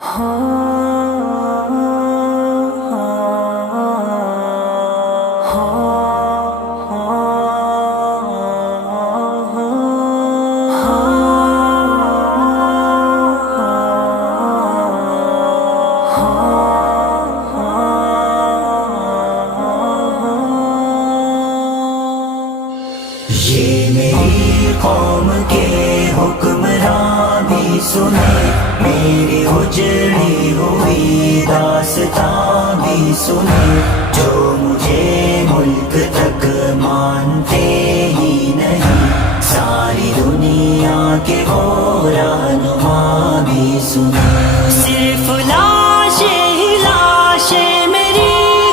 یہ میری قوم کے حکمراں بھی سنے، میری اجڑی ہوئی داستان بھی سنے، جو مجھے ملک تک مانتے ہی نہیں، ساری دنیا کے وہ رہنما بھی سنے۔ صرف لاشیں ہی لاشیں میری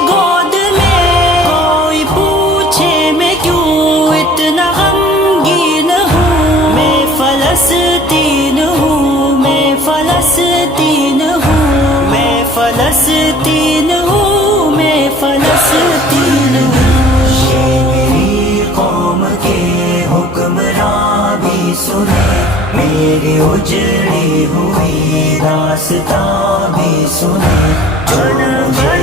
گود میں، کوئی پوچھے میں کیوں اتنا غمگین ہوں، میں فلسطین ہوں، میں فلسطین ہوں، میں فلسطین ہوں، میں فلسطین ہوں۔ یہ میری قوم کے حکمراں بھی سنے، میری اجڑی ہوئی داستان بھی سنے، جو مجھے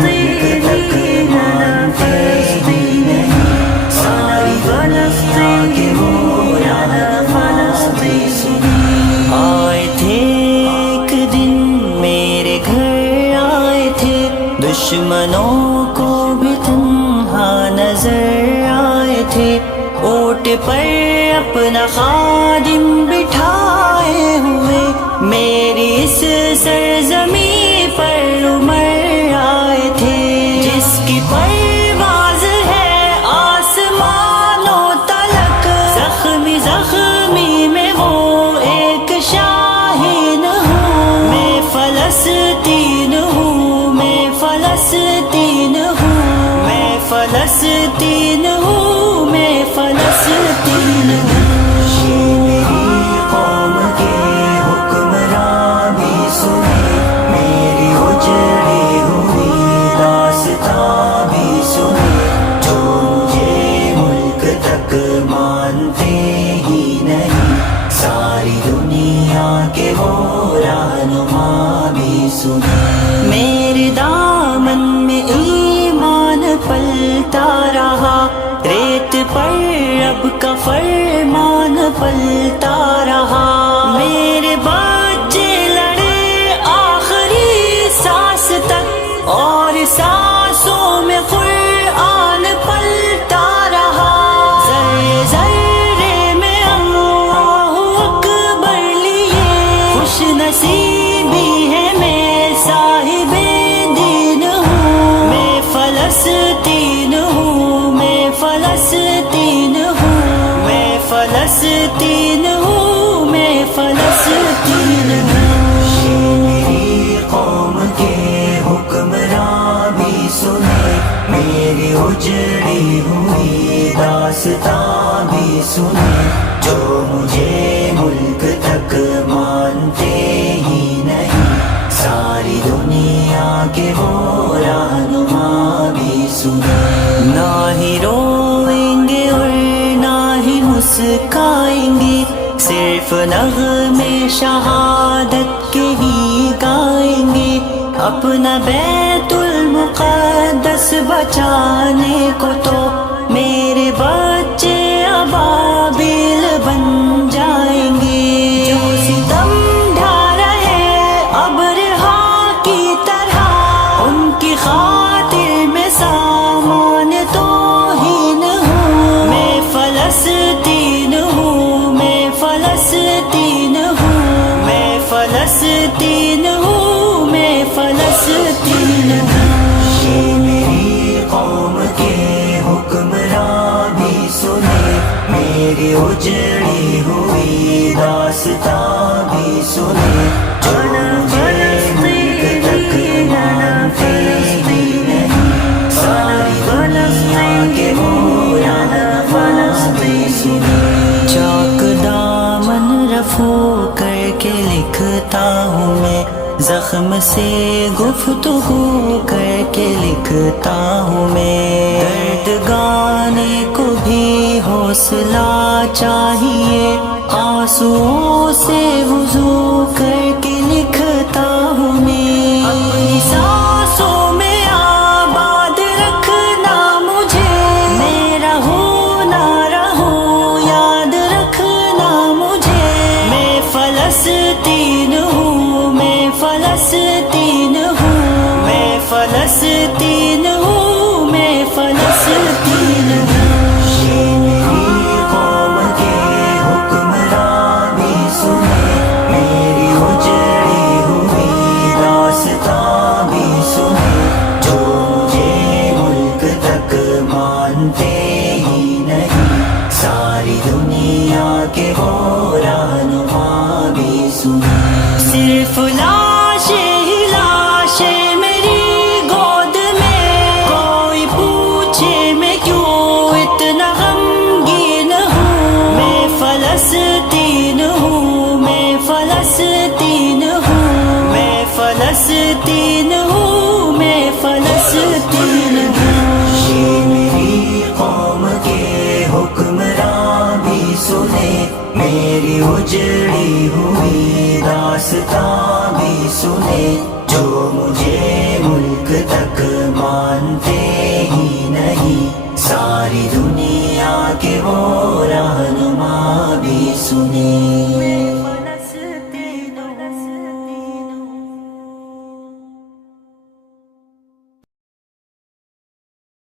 ملک تک مانتے ہی نہیں، ساری دنیا کے وہ رہنما بھی سنے۔ آئے تھے ایک دن میرے گھر، آئے تھے دشمنوں کو بھی تنہا نظر آئے تھے، اونٹ پر اپنا خادم بٹھائے ہوئے، میری اس سرزمین پر عمر آئے تھے، جس کی پرواز ہے آسمانوں تلک، زخمی زخمی میں وہ ایک شاہین ہوں، میں فلسطین ہوں، میں فلسطین ہوں، میں فلسطین ہوں، میں فلسطین ہوں۔ یہ میری قوم کے حکمراں بھی سنے، میری اجڑی ہوئی داستان بھی سنے، جو مجھے ملک تک مانتے ہی نہیں، ساری دنیا کے وہ رہنما بھی سنے۔ میرے دامن میں ایمان پلتا رہا، ریت پر رب کا فرمان پلتا رہا، میرے بچے لڑے آخری سانس تک، اور سانسوں میں قرآن پلتا رہا، ذرے ذرے میں اللہ اکبر لیے، خوش نصیبی ہے میں صاحب دین ہوں، میں فلسطین ہوں، میں فلسطین ہوں، میں فلسطین ہوں، میں فلسطین ہوں۔ یہ میری قوم کے حکمراں بھی سنے، میری اجڑی ہوئی داستان بھی سنے، جو مجھے ملک تک مانتے ہی نہیں، ساری دنیا کے وہ رہنما بھی سنے۔ نہ ہی روئیں گے اور نہ ہی مسکائیں گے، صرف نغمے شہادت کے ہی گائیں گے، اپنا بیت المقدس بچانے کو تو میرے بچے ابابیل بن جائیں گے، جو ستم ڈھا رہے ابرہا کی طرح، ان کی خاطر میں سامان توہین ہوں، میں فلسطین ہوں، میں فلسطین ہوں، میں فلسطین ہوں، میں فلسطین ہوں۔ یہ میری قوم کے حکمراں بھی سنے، میری اجڑی ہوئی داستان بھی سنے، جو مجھے ملک تک مانتے ہی نہیں، ساری دنیا کے وہ رہنما بھی سنے۔ چاک دامن رفو کر کے لکھتا ہوں میں، زخم سے گفتگو کر کے لکھتا ہوں میں، درد گانے کو بھی حوصلہ چاہیے، آنسوؤں سے وضو کر کے لکھتا ہوں فلسطین ہوں، میں فلسطین ہوں۔ یہ میری قوم کے حکمراں بھی سنے، میری اجڑی ہوئی داستاں بھی سنے، جو مجھے ملک تک مانتے ہی نہیں، ساری دنیا کے وہ رہنما بھی سنے۔